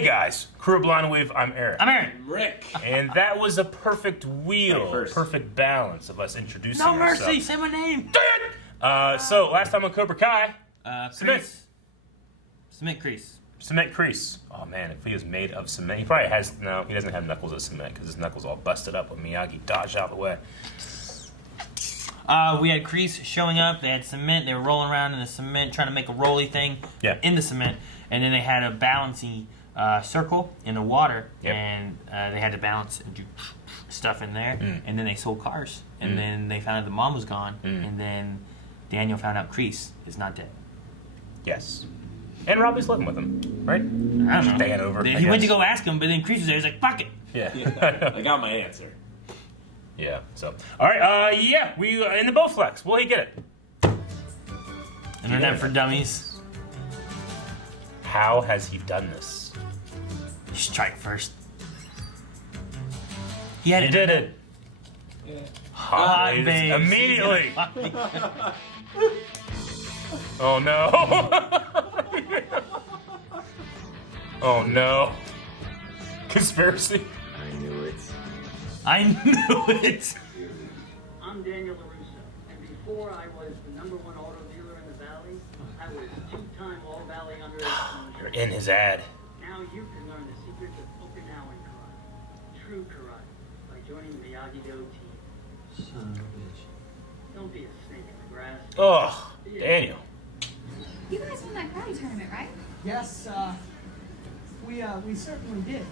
Hey guys, Crew of Blind Wave, I'm Eric. I'm Aaron. Rick. And that was a perfect wheel, perfect balance of us introducing No ourselves. mercy, say my name. So, last time on Cobra Kai, Cement. Cement crease. Cement crease. Oh man, if he was made of cement, he probably has, no, he doesn't have knuckles of cement because his knuckles all busted up when Miyagi dodged out of the way. We had Crease showing up. They had cement. They were rolling around in the cement, trying to make a rolly thing in the cement. And then they had a balancing circle in the water, and they had to balance and do stuff in there. And then they sold cars. And then they found out the mom was gone. And then Daniel found out Crease is not dead. Yes. And Robbie's living with him, right? I don't know. Staying over. He went to go ask him, but then Crease was there. He's like, fuck it. Yeah. I got my answer. Yeah, so. Alright, we in the Bowflex. Will he get it? Internet for dummies. How has he done this? Strike first. He had He did it. Yeah. Hot babes. Immediately. Oh no. Oh no. Conspiracy. I knew it. I knew it. I'm Daniel LaRusso, and before I was the #1 auto dealer in the Valley, I was 2-time All-Valley underage. You're in his ad. Now you can learn the secrets of Okinawan karate, true karate, by joining the Miyagi-Do team. Son of a bitch. Don't be a snake in the grass. Oh, Daniel. You guys won that karate tournament, right? Yes, we certainly did.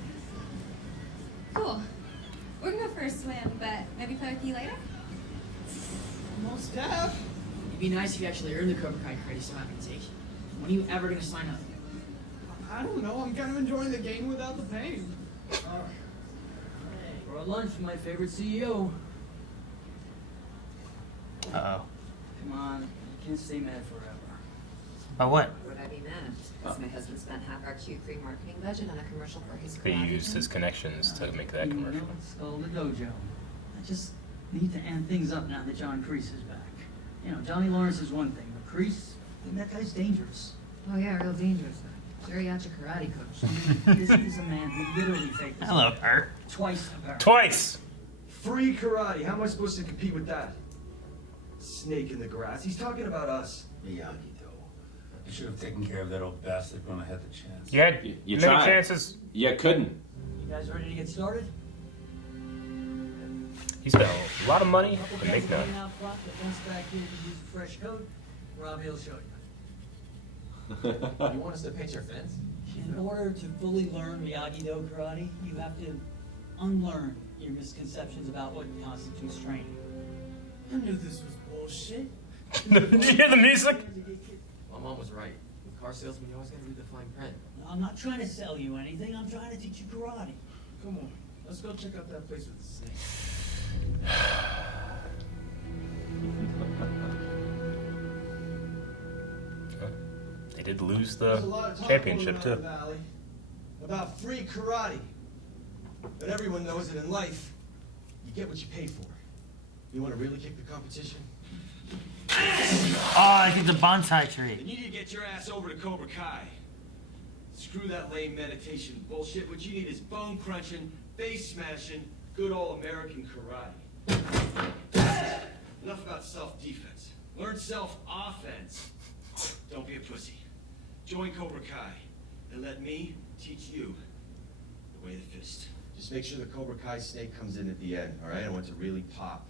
Cool. We're gonna go for a swim, but maybe play with you later? Most def. It'd be nice if you actually earned the Cobra Kai credit so I can take it. When are you ever gonna sign up? I don't know, I'm kind of enjoying the game without the pain. Alright. We're at lunch with my favorite CEO. Uh-oh. Come on, you can't stay mad forever. About what? Would I be mad? Because my husband spent half our Q3 marketing budget on a commercial for his He karate used gym. his connections to make that commercial. Stole the dojo. I just need to amp things up now that John Kreese is back. You know, Johnny Lawrence is one thing, but Kreese, I think that guy's dangerous. Oh yeah, real dangerous. Geriatric karate coach. This is a man who literally faked this. I love her. Twice apparently. Twice! Free karate. How am I supposed to compete with that? Snake in the grass. He's talking about us. Miyagi-Do. I should have taken care of that old bastard when I had the chance. You had You many tried. chances. You couldn't. You guys ready to get started? He spent a lot of money Couple to guys make none. hanging out front that wants back here to use a fresh coat. Robbie will show you. You want us to paint your fence? In order to fully learn Miyagi-Do karate, you have to unlearn your misconceptions about what constitutes training. I knew this was bullshit. Did you hear the music? My mom was right. With car salesmen, you always gotta read the fine print. I'm not trying to sell you anything, I'm trying to teach you karate. Come on. Let's go check out that place with the snake. They did lose There's a the lot of talk championship going too. around the Valley about free karate. But everyone knows that in life, you get what you pay for. You want to really kick the competition? Oh, I think the bonsai Then tree. you need to get your ass over to Cobra Kai. Screw that lame meditation bullshit. What you need is bone crunching, face smashing, good old American karate. Enough about self-defense. Learn self-offense. Don't be a pussy. Join Cobra Kai and let me teach you the way of the fist. Just make sure the Cobra Kai snake comes in at the end, all right? I want it to really pop.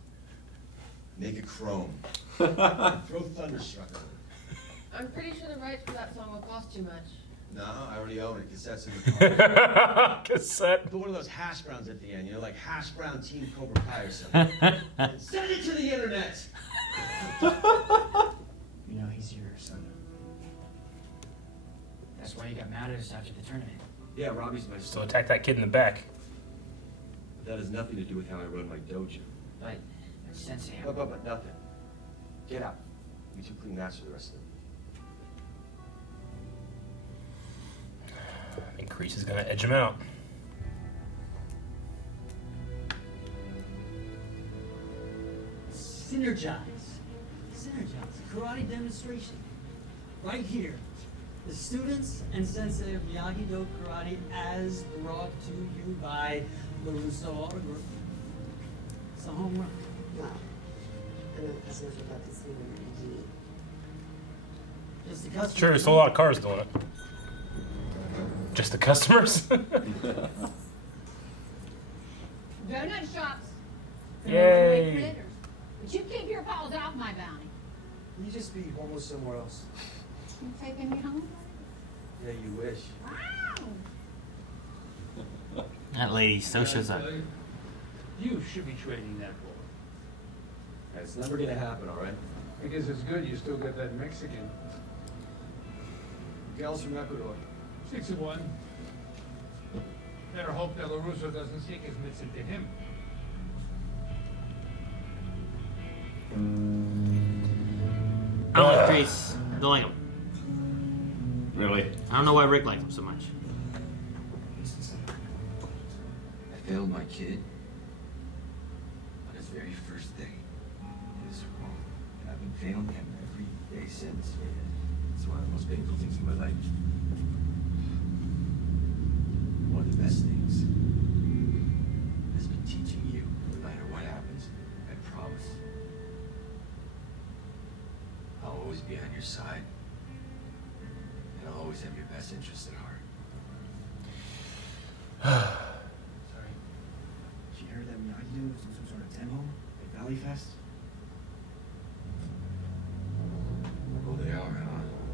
Make it chrome. Throw Thunderstruck on it. I'm pretty sure the rights for that song will cost too much. No, I already own it. Cassette's in the car. Cassette. Put one of those hash browns at the end, you know, like Hash Brown Team Cobra Kai or something. And send it to the internet! You know, he's your son. That's why you got mad at us after the tournament. Yeah, Robbie's my So son. attack that kid in the back. But that has nothing to do with how I run my dojo. But, Sensei, But nothing. Get out. You two clean mats for the rest of it. I think Kreese is gonna edge him out. synergize. Karate demonstration. Right here. The students and sensei of Miyagi-Do Karate as brought to you by LaRusso Auto Group. It's a home run. Wow. I know the customers would love to see them in G. Just the customers. Sure, there's a lot of cars doing it. Just the customers? Donut shops. Yay. Critters. But you keep your paws off my bounty. You just be homeless somewhere else. You taking me home? Yeah, you wish. Wow. That lady so shows up. You should be trading that boy. It's never gonna happen, all right? Because it's good you still got that Mexican. Gals from Ecuador. 6 of 1. Better hope that LaRusso doesn't sink his mitts into him. I don't like Chris. Don't like him. Really? I don't know why Rick likes him so much. I failed my kid on his very first day in this world. And I've been failing him every day since. It's one of the most painful things in my life. One of the best things has been teaching you, no matter what happens, I promise. I'll always be on your side. And I'll always have your best interest at heart. Sorry. She heard that Miyagi-Do was in some sort of demo at Valley Fest? Oh, they are, huh?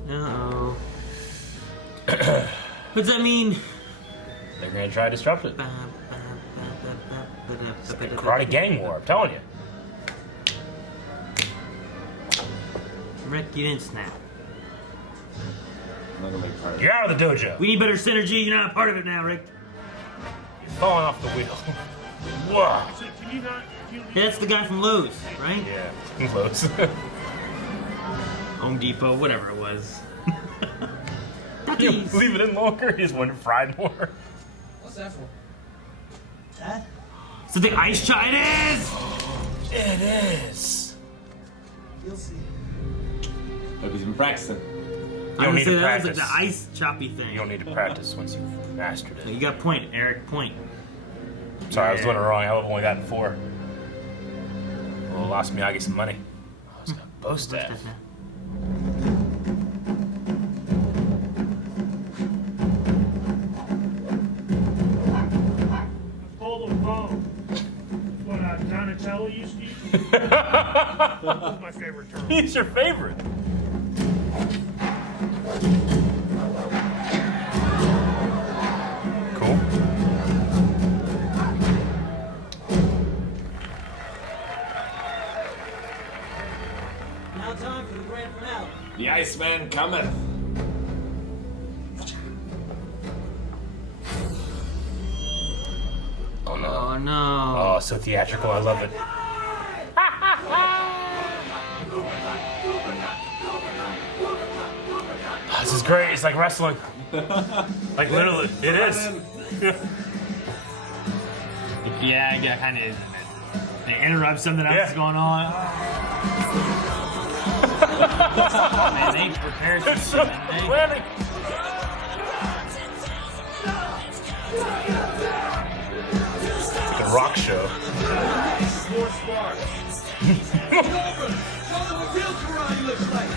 Uh-oh. What's that mean? They're gonna try to disrupt it. It's like a karate gang war, I'm telling you. Rick, you didn't snap. I'm not gonna make part of it. You're out of the dojo. We need better synergy. You're not a part of it now, Rick. You're falling off the wheel. Whoa. Yeah, that's the guy from Lowe's, right? Yeah, close. Home Depot, whatever it was. You leave it in longer, he just wanted fried more. What's that for? Dad? So the ice chop it is! It is. You'll see. Look, he's been practicing. You I don't would need say to that was practice. like the ice choppy thing. You don't need to practice once you've mastered it. You got point, Eric, point. Sorry, I was doing it wrong. I've only gotten 4. Well, lost Miyagi some money. Oh, it's got bow staff. Pull the bone. What Donatello used to use? That was my favorite term. He's your favorite. Cool. Now time for the grand finale. The Iceman cometh. Oh no. Oh no. Oh, so theatrical. I love it. Oh, this is great. It's like wrestling. Like literally, it is. Yeah, kind of is. They interrupt something else going on. Man, they prepared some shit, didn't they? Planning. It's like a rock show. More sparks. Cobra, show them what real karate looks like.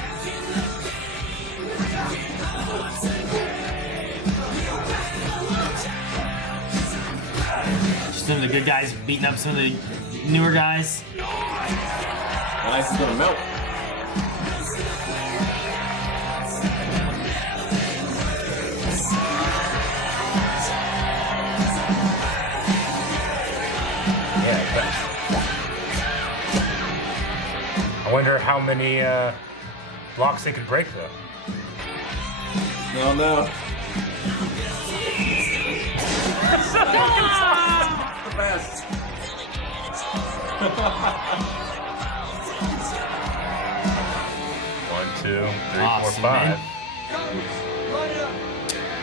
Just some of the good guys beating up some of the newer guys. The ice is gonna melt. Yeah, but I wonder how many blocks they could break though. No, no. The best. 1, 2, 3, 4, Awesome, 5. man. Light it up.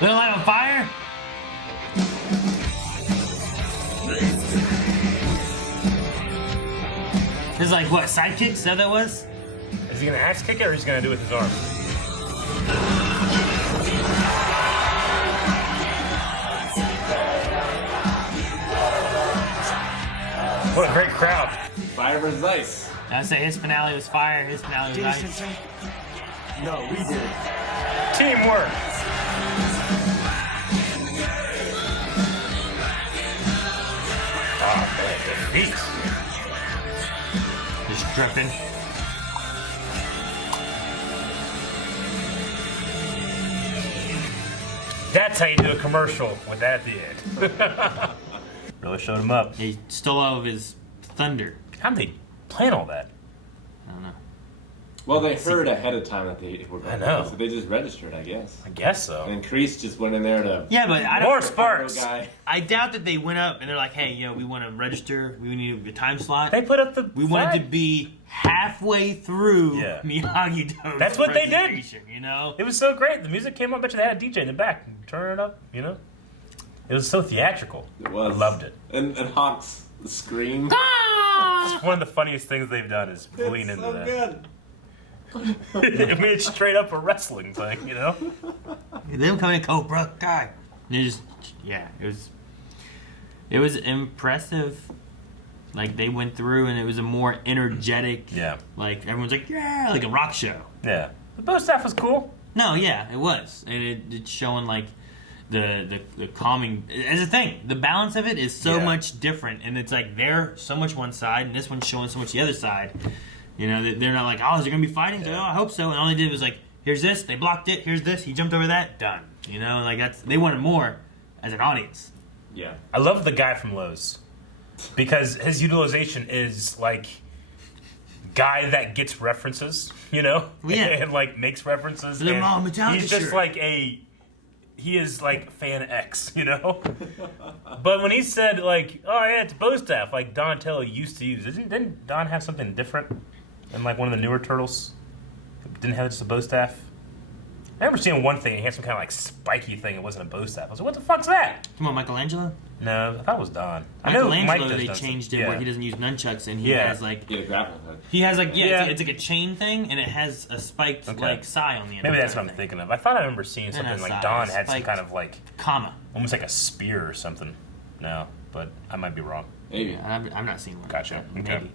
Little light on fire? This is like what, sidekicks? Is that what that was? Is he gonna axe kick it or is he gonna do it with his arm? What a great crowd. Fire versus ice. I'd say his finale was fire, his finale was ice. No, we did it. Teamwork. Oh man, defeat. Just dripping. That's how you do a commercial with that at the end. Really showed him up. He stole all of his thunder. How'd they plan all that? I don't know. Well, they heard ahead of time that they were going I know. to, so they just registered, I guess. I guess so. And Kreese just went in there to... Yeah, but I don't... More sparks. Guy. I doubt that they went up and they're like, hey, you know, we want to register. We need a time slot. They put up the We wanted to be halfway through Miyagi-Do's That's what they did. You know? It was so great. The music came on. I bet you they had a DJ in the back. Turn it up, you know? It was so theatrical. It was. I loved it. And Hawk's scream. It's one of the funniest things they've done is lean into so that. good. I mean, it's straight up a wrestling thing, you know? Them coming Cobra Kai. And it just, yeah, it was impressive. Like, they went through and it was a more energetic, like, everyone's like, yeah, like a rock show. Yeah. The bow staff was cool. No, yeah, it was. And it's showing, like, the calming, as a thing, the balance of it is so much different. And it's like, they're so much one side and this one's showing so much the other side. You know, they're not like, oh, is there going to be fighting? Like, oh, I hope so. And all they did was like, here's this, they blocked it, here's this, he jumped over that, done. You know, like they wanted more as an audience. Yeah. I love the guy from Lowe's because his utilization is like guy that gets references, you know? Yeah. And like makes references. They're all Metallica he's just shirt. like he is like fan X, you know? But when he said like, oh yeah, it's bow staff, like Donatello used to use, didn't Don have something different in like one of the newer Turtles? Didn't have just a bow staff? I remember seeing one thing, he had some kind of like spiky thing, it wasn't a bow staff. I was like, what the fuck's that? Come on, Michelangelo? No, I thought it was Don. I know Mike Michelangelo, does they done changed some- it where he doesn't use nunchucks and he has like... Get a grapple hook. He has like, it's like a chain thing and it has a spiked like sai on the end. Maybe of that's it. what I'm thinking of. I thought I remember seeing And something a like sai, Don a had some spiked kind of like... comma. Almost like a spear or something. No, but I might be wrong. Maybe. Yeah, I'm not seeing one. Gotcha. Maybe. Okay.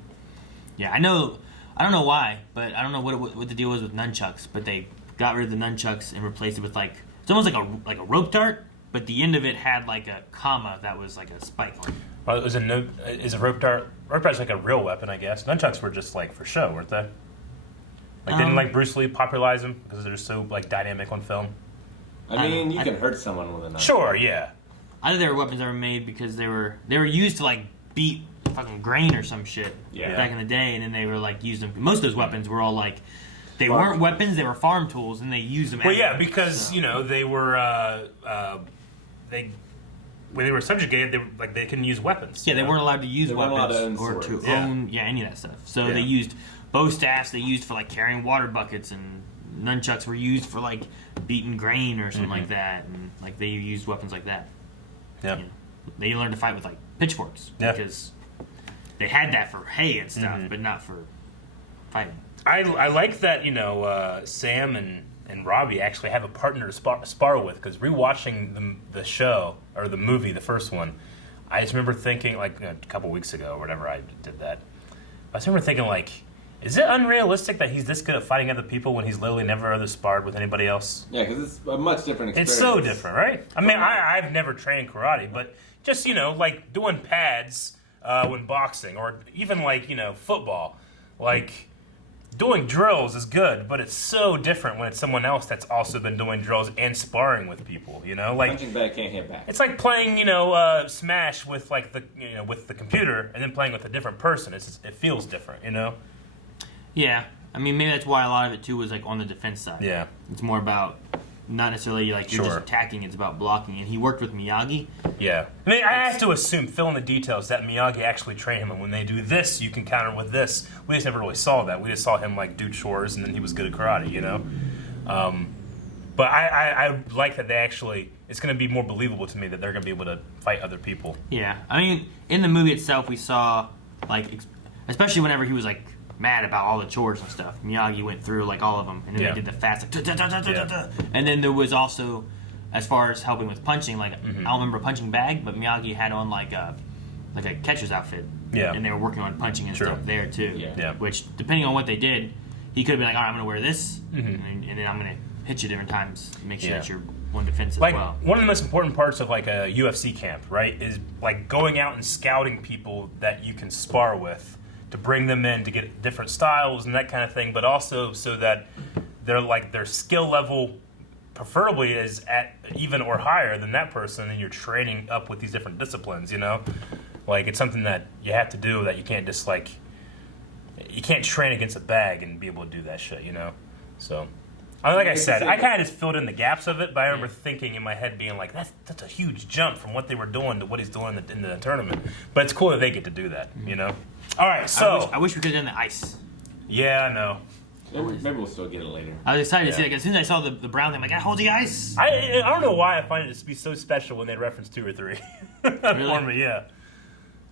Yeah, I know. I don't know why, but I don't know what the deal was with nunchucks. But they got rid of the nunchucks and replaced it with like it's almost like a rope dart, but the end of it had like a comma that was like a spike on it. Well, it was is a rope dart. Rope dart's like a real weapon, I guess. Nunchucks were just like for show, weren't they? Like didn't like Bruce Lee popularize them because they're so like dynamic on film? I mean, you can hurt someone with a knife. Sure, yeah. I think they were weapons that were made because they were used to like beat fucking grain or some shit back in the day, and then they were like used them. Most of those weapons were all like they weren't weapons; they were farm tools, and they used them. Well, as yeah, weapons, because so. you know they were when they were subjugated, they couldn't use weapons. Yeah, they weren't allowed to use They weren't weapons allowed to own or swords. to own any of that stuff. So they used bow staffs. They used for like carrying water buckets, and nunchucks were used for like beating grain or something like that, and like they used weapons like that. Yeah. You know, they learned to fight with like pitchforks because they had that for hay and stuff, but not for fighting. I like that Sam and Robbie actually have a partner to spar with, because rewatching the show or the movie, the first one, I just remember thinking like a couple weeks ago or whatever I did that. I just remember thinking like, is it unrealistic that he's this good at fighting other people when he's literally never other sparred with anybody else? Yeah, because it's a much different experience. It's so different, right? I mean, I've never trained karate, but just, like doing pads when boxing, or even like, football, like doing drills is good, but it's so different when it's someone else that's also been doing drills and sparring with people, like punching back can't hit back. It's like playing, Smash with like with the computer and then playing with a different person. It feels different, Yeah, I mean, maybe that's why a lot of it too was like on the defense side. Yeah, it's more about not necessarily like you're just attacking; it's about blocking. And he worked with Miyagi. Yeah, I mean, I have to assume, fill in the details, that Miyagi actually trained him, and when they do this, you can counter with this. We just never really saw that. We just saw him like do chores, and then he was good at karate, But I like that they actually. It's going to be more believable to me that they're going to be able to fight other people. Yeah, I mean, in the movie itself, we saw like, especially whenever he was like mad about all the chores and stuff. Miyagi went through like all of them, and then they did the fast, like, and then there was also, as far as helping with punching, like I don't remember a punching bag, but Miyagi had on like like a catcher's outfit. Yeah. And they were working on punching and stuff there too. Yeah. Which, depending on what they did, he could have been like, all right, I'm going to wear this, and then I'm going to hit you different times, make sure that you're on defense as like, well. One of the most important parts of like a UFC camp, right, is like going out and scouting people that you can spar with to bring them in to get different styles and that kind of thing, but also so that their skill level preferably is at even or higher than that person, and you're training up with these different disciplines, Like, it's something that you have to do, that you can't just, like, you can't train against a bag and be able to do that shit, So, like I said, I kind of just filled in the gaps of it, but I remember thinking in my head, being like, that's a huge jump from what they were doing to what he's doing in the tournament. But it's cool that they get to do that, All right, so... I wish we could have done the ice. Yeah, I know. Maybe we'll still get it later. I was excited to see it. As soon as I saw the brown thing, I'm like, I hold the ice. I don't know why I find it to be so special when they reference 2 or 3. Really? For me, yeah.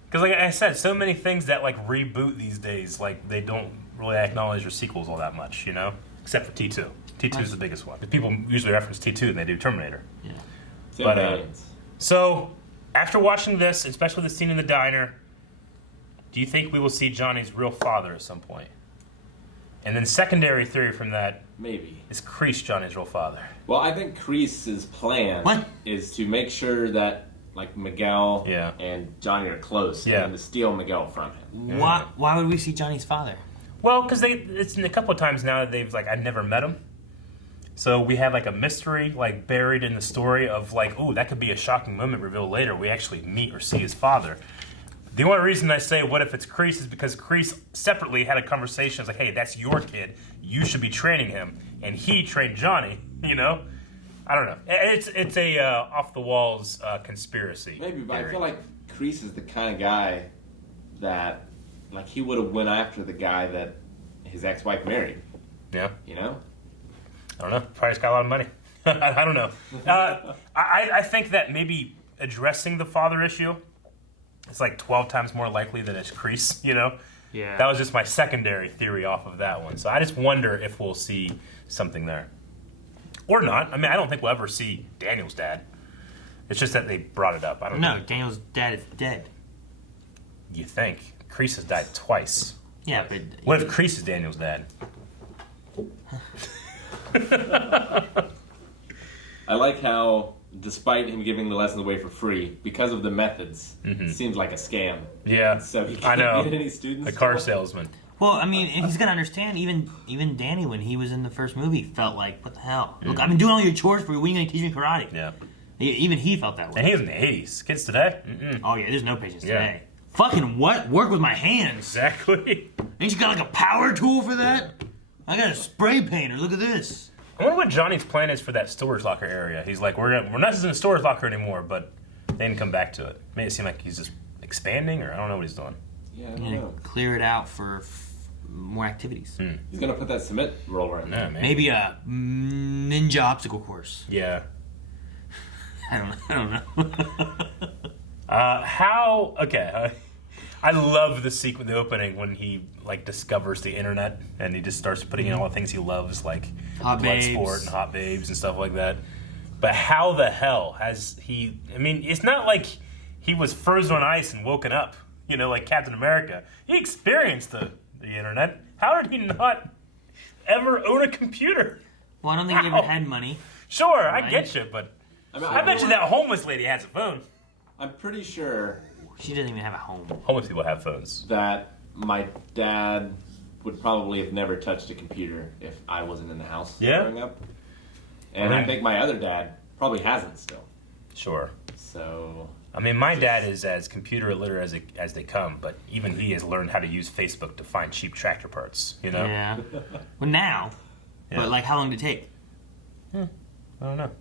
Because, like I said, so many things that, like, reboot these days, like, they don't really acknowledge your sequels all that much, Except for T2. T2 is the biggest one. People usually reference T2 and they do Terminator. Yeah. But, so, after watching this, especially the scene in the diner, do you think we will see Johnny's real father at some point? And then secondary theory from that maybe is Kreese Johnny's real father. Well, I think Kreese's plan is to make sure that like Miguel and Johnny are close, and to steal Miguel from him. Why would we see Johnny's father? Well, because it's a couple of times now that they've like, I've never met him. So we have like a mystery like buried in the story of like, ooh, that could be a shocking moment revealed later. We actually meet or see his father. The only reason I say what if it's Kreese is because Kreese separately had a conversation. It's like, hey, that's your kid. You should be training him. And he trained Johnny, I don't know. It's a off-the-walls conspiracy. Maybe, but I feel like Kreese is the kind of guy that, like, he would have went after the guy that his ex-wife married. Yeah. I don't know. Probably just got a lot of money. I don't know. I think that maybe addressing the father issue, it's like 12 times more likely that it's Kreese, Yeah. That was just my secondary theory off of that one. So I just wonder if we'll see something there. Or not. I mean, I don't think we'll ever see Daniel's dad. It's just that they brought it up. I don't know. No, Daniel's dad is dead. You think. Kreese has died twice. Yeah, but... What if Kreese is Daniel's dad? I like how, despite him giving the lessons away for free, because of the methods, it seems like a scam. Yeah, so he can't get any students. A car salesman. Well, I mean, and he's gonna understand. Even Danny, when he was in the first movie, felt like, what the hell? Look, I've been doing all your chores for you. When are you gonna teach me karate? Yeah. Even he felt that way. And he was in the 80s. Kids today? Mm-mm. Oh yeah, there's no patience today. Fucking what? Work with my hands. Exactly. Ain't you got like a power tool for that? I got a spray painter. Look at this. I wonder what Johnny's plan is for that storage locker area. He's like, we're not just in the storage locker anymore, but they didn't come back to it. Made it seem like he's just expanding, or I don't know what he's doing. Yeah, I don't know. Clear it out for more activities. He's gonna put that cement roller in there. Maybe a ninja obstacle course. Yeah. I don't know. Okay. I love the opening when he like discovers the internet and he just starts putting in all the things he loves, like hot babes. Bloodsport and hot babes and stuff like that. But how the hell has he? I mean, it's not like he was frozen on ice and woken up. Like Captain America. He experienced the internet. How did he not ever own a computer? Well, I don't think he ever had money. Sure, right? I get you, but I bet you that homeless lady has a phone. I'm pretty sure she doesn't even have a home. Homeless people have phones. That my dad would probably have never touched a computer if I wasn't in the house growing up. And I think my other dad probably hasn't still. Sure. So... I mean, my dad is as computer illiterate as they come, but even he has learned how to use Facebook to find cheap tractor parts, Yeah. Well, now. Yeah. But, like, how long did it take? I don't know.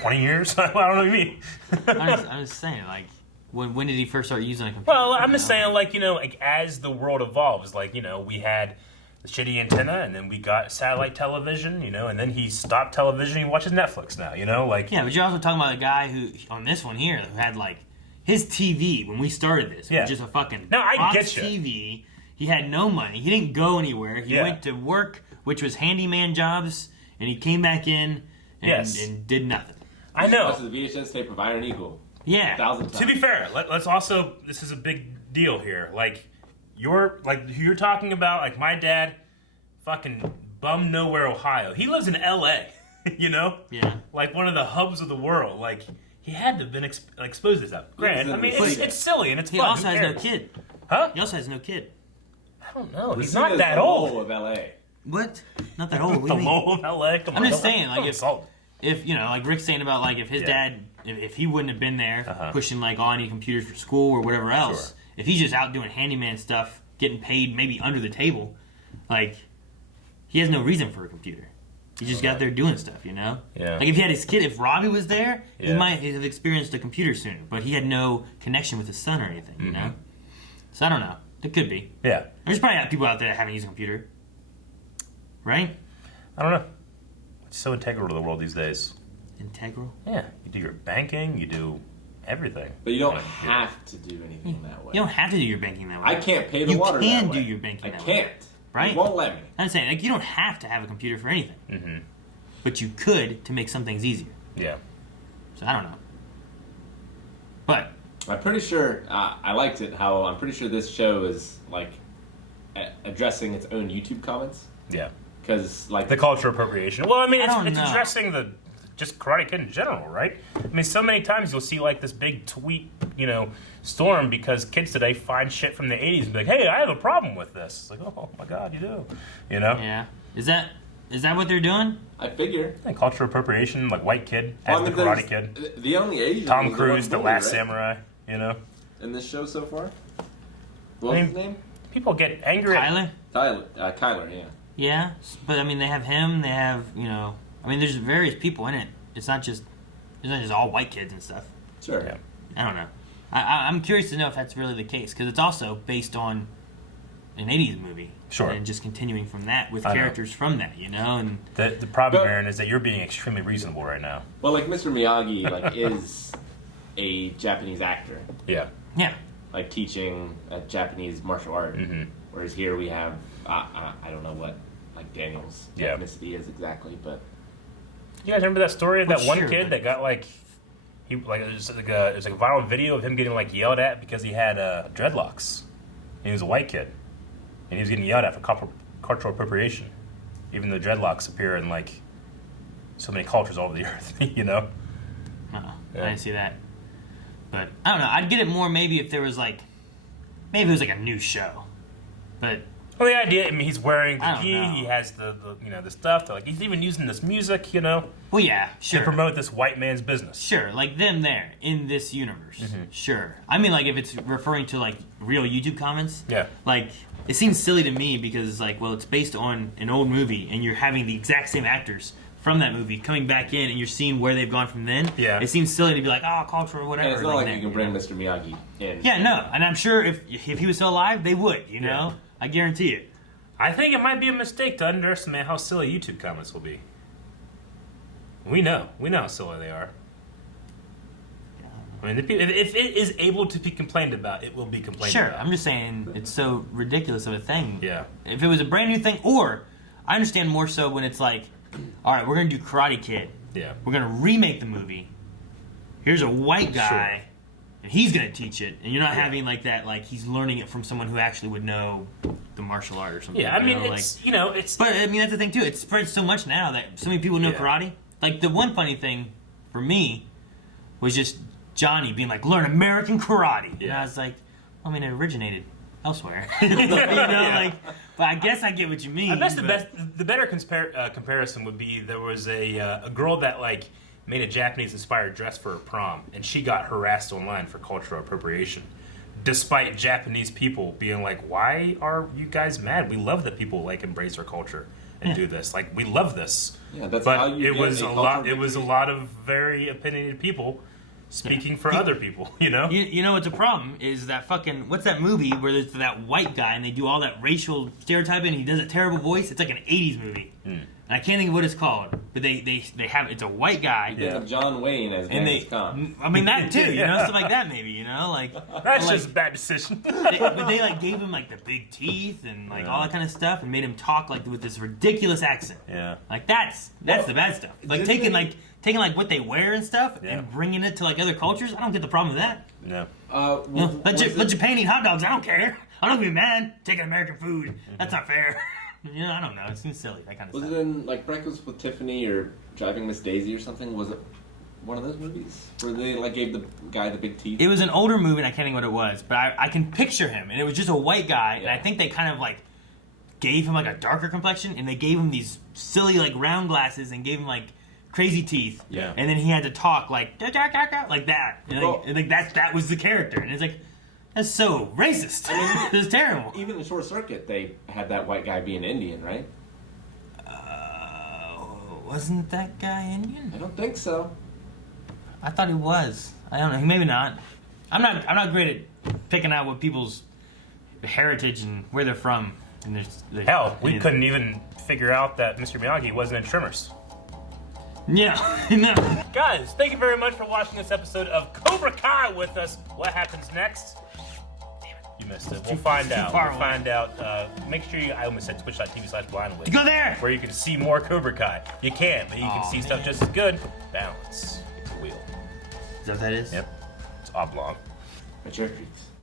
20 years? I don't know what you mean. I'm just saying, like, when did he first start using a computer? Well, I'm just saying, like, as the world evolves, like, we had the shitty antenna, and then we got satellite television, and then he stopped television, he watches Netflix now, like... Yeah, but you're also talking about a guy who, on this one here, who had, like, his TV, when we started this, was just a fucking box TV. He had no money. He didn't go anywhere. He went to work, which was handyman jobs, and he came back in and did nothing. I know. Watches the VHS tape of Iron Eagle. Yeah. 1,000 times. To be fair, let's also, this is a big deal here. Like, who you're talking about, like my dad, fucking bum nowhere, Ohio. He lives in L.A., you know? Yeah. Like one of the hubs of the world. Like, he had to have been exposed to stuff. Granted, I mean, it's silly and it's fun. He also has no kid. Huh? He also has no kid. I don't know. He's not that old. Of L.A. What? Not that old. What The do you mean? Lowell of L.A.? Come I'm on, just don't- saying, like, don't if you know, like Rick's saying about, like, if his dad, if he wouldn't have been there pushing, like, all any computers for school or whatever else, if he's just out doing handyman stuff, getting paid maybe under the table, like, he has no reason for a computer. He just got there doing stuff, you know? Yeah. Like, if he had his kid, if Robbie was there, he might have experienced a computer sooner, but he had no connection with his son or anything, you know? So I don't know. It could be. Yeah. There's probably people out there that haven't used a computer. Right? I don't know. It's so integral to the world these days. Integral? Yeah. You do your banking, you do everything. But you don't have to do anything that way. You don't have to do your banking that way. I can't pay the water that You can way. do your banking that I way. can't. Right? It won't let me. I'm saying, like, you don't have to have a computer for anything. Mm-hmm. But you could to make some things easier. Yeah. So I don't know. But I'm pretty sure, I liked it how I'm pretty sure this show is, like, addressing its own YouTube comments. Yeah. Because, like... The cultural appropriation. Well, I mean, I don't it's know. addressing the just Karate Kid in general, right? I mean, so many times you'll see, like, this big tweet, you know, storm because kids today find shit from the 80s and be like, hey, I have a problem with this. It's like, oh, my God, you do. You know? Yeah. Is that what they're doing? I figure. And cultural appropriation, like, white kid as the Karate Kid. The only Asian Tom was the Cruise, one the bully, Last right? Samurai, you know? In this show so far? What was his name? People get angry Tyler? Kyler, yeah. Yeah. But, I mean, they have him. They have, you know... I mean, there's various people in it. It's not just all white kids and stuff. Sure. Yeah. I don't know. I'm curious to know if that's really the case, because it's also based on an 80s movie. Sure. And just continuing from that with I know. characters from that, you know? And The problem, Aaron, is that you're being extremely reasonable right now. Well, like, Mr. Miyagi, like, is a Japanese actor. Yeah. Yeah. Like, teaching a Japanese martial art. Mm-hmm. Whereas here we have, I don't know what, like, Daniel's ethnicity is exactly, but... You guys remember that story of that Well, one sure, kid but- that got like it was like a viral video of him getting like yelled at because he had dreadlocks. And he was a white kid, and he was getting yelled at for cultural appropriation, even though dreadlocks appear in like so many cultures all over the earth. You know? I didn't see that. But I don't know. I'd get it more maybe if there was like, maybe it was like a new show. But well, the idea. I mean, he's wearing I the don't gi. know. He has the you know the stuff. Like he's even using this music. You know. well, yeah, sure. To promote this white man's business. Sure, like them there in this universe. Mm-hmm. Sure. I mean, like if it's referring to like real YouTube comments. Yeah. Like it seems silly to me because it's like, well, it's based on an old movie, and you're having the exact same actors from that movie coming back in, and you're seeing where they've gone from then. Yeah. It seems silly to be like, oh, culture or whatever. And it's not like that, you can bring Mr. Miyagi in. Yeah, no, and I'm sure if he was still alive, they would. You know, I guarantee it. I think it might be a mistake to underestimate how silly YouTube comments will be. We know how silly they are. I mean, if it is able to be complained about, it will be complained Sure, about. I'm just saying it's so ridiculous of a thing. Yeah. If it was a brand new thing, or I understand more so when it's like, all right, we're gonna do Karate Kid. Yeah. We're gonna remake the movie. Here's a white guy, and he's gonna teach it, and you're not having like that, like he's learning it from someone who actually would know the martial art or something. Yeah, I mean, you know, it's, like, you know, it's... But, I mean, that's the thing, too. It spreads so much now that so many people know karate. Like, the one funny thing for me was just Johnny being like, learn American karate. And I was like, I mean, it originated elsewhere. you know, like, but I guess I get what you mean. I guess the better comparison would be there was a girl that, like, made a Japanese-inspired dress for her prom, and she got harassed online for cultural appropriation. Despite Japanese people being like, why are you guys mad? We love that people like embrace our culture and do this. Like, we love this. Yeah, that's but how you it get was a a lot. cultural It was a lot of very opinionated people speaking for other people. You know. You know what's a problem is that fucking what's that movie where there's that white guy and they do all that racial stereotyping and he does a terrible voice. It's like an '80s movie. And I can't think of what it's called, but they have it's a white guy. Yeah. John Wayne as Genghis Khan. I mean that too, you know, stuff like that maybe, you know, like that's like, just a bad decision. but they like gave him like the big teeth and like all that kind of stuff and made him talk like with this ridiculous accent. Yeah, like that's the bad stuff. Like taking taking like what they wear and stuff and bringing it to like other cultures. I don't get the problem with that. No. Let Japan eat hot dogs. I don't care. I'm not gonna be mad taking American food. That's not fair. I don't know. It seems silly. That kind of stuff. Was it in like Breakfast with Tiffany or Driving Miss Daisy or something? Was it one of those movies where they like gave the guy the big teeth? It was an older movie, and I can't think what it was, but I can picture him, and it was just a white guy, and I think they kind of like gave him like a darker complexion, and they gave him these silly like round glasses, and gave him like crazy teeth, and then he had to talk like like that, and like that was the character, and it's like. That's so racist. I mean, it's terrible. Even in Short Circuit, they had that white guy being Indian, right? Wasn't that guy Indian? I don't think so. I thought he was. I don't know. Maybe not. I'm not great at picking out what people's heritage and where they're from. And hell, we couldn't even figure out that Mr. Miyagi wasn't in Trimmers. Yeah, no. Guys, thank you very much for watching this episode of Cobra Kai with us. What happens next? You missed it. We'll find out. We'll find out. Make sure you. I almost said twitch.tv/blindwave. Go there! Where you can see more Cobra Kai. You can, but you can see stuff just as good. Balance. It's a wheel. Is that what that is? Yep. It's oblong. Mature Creeks.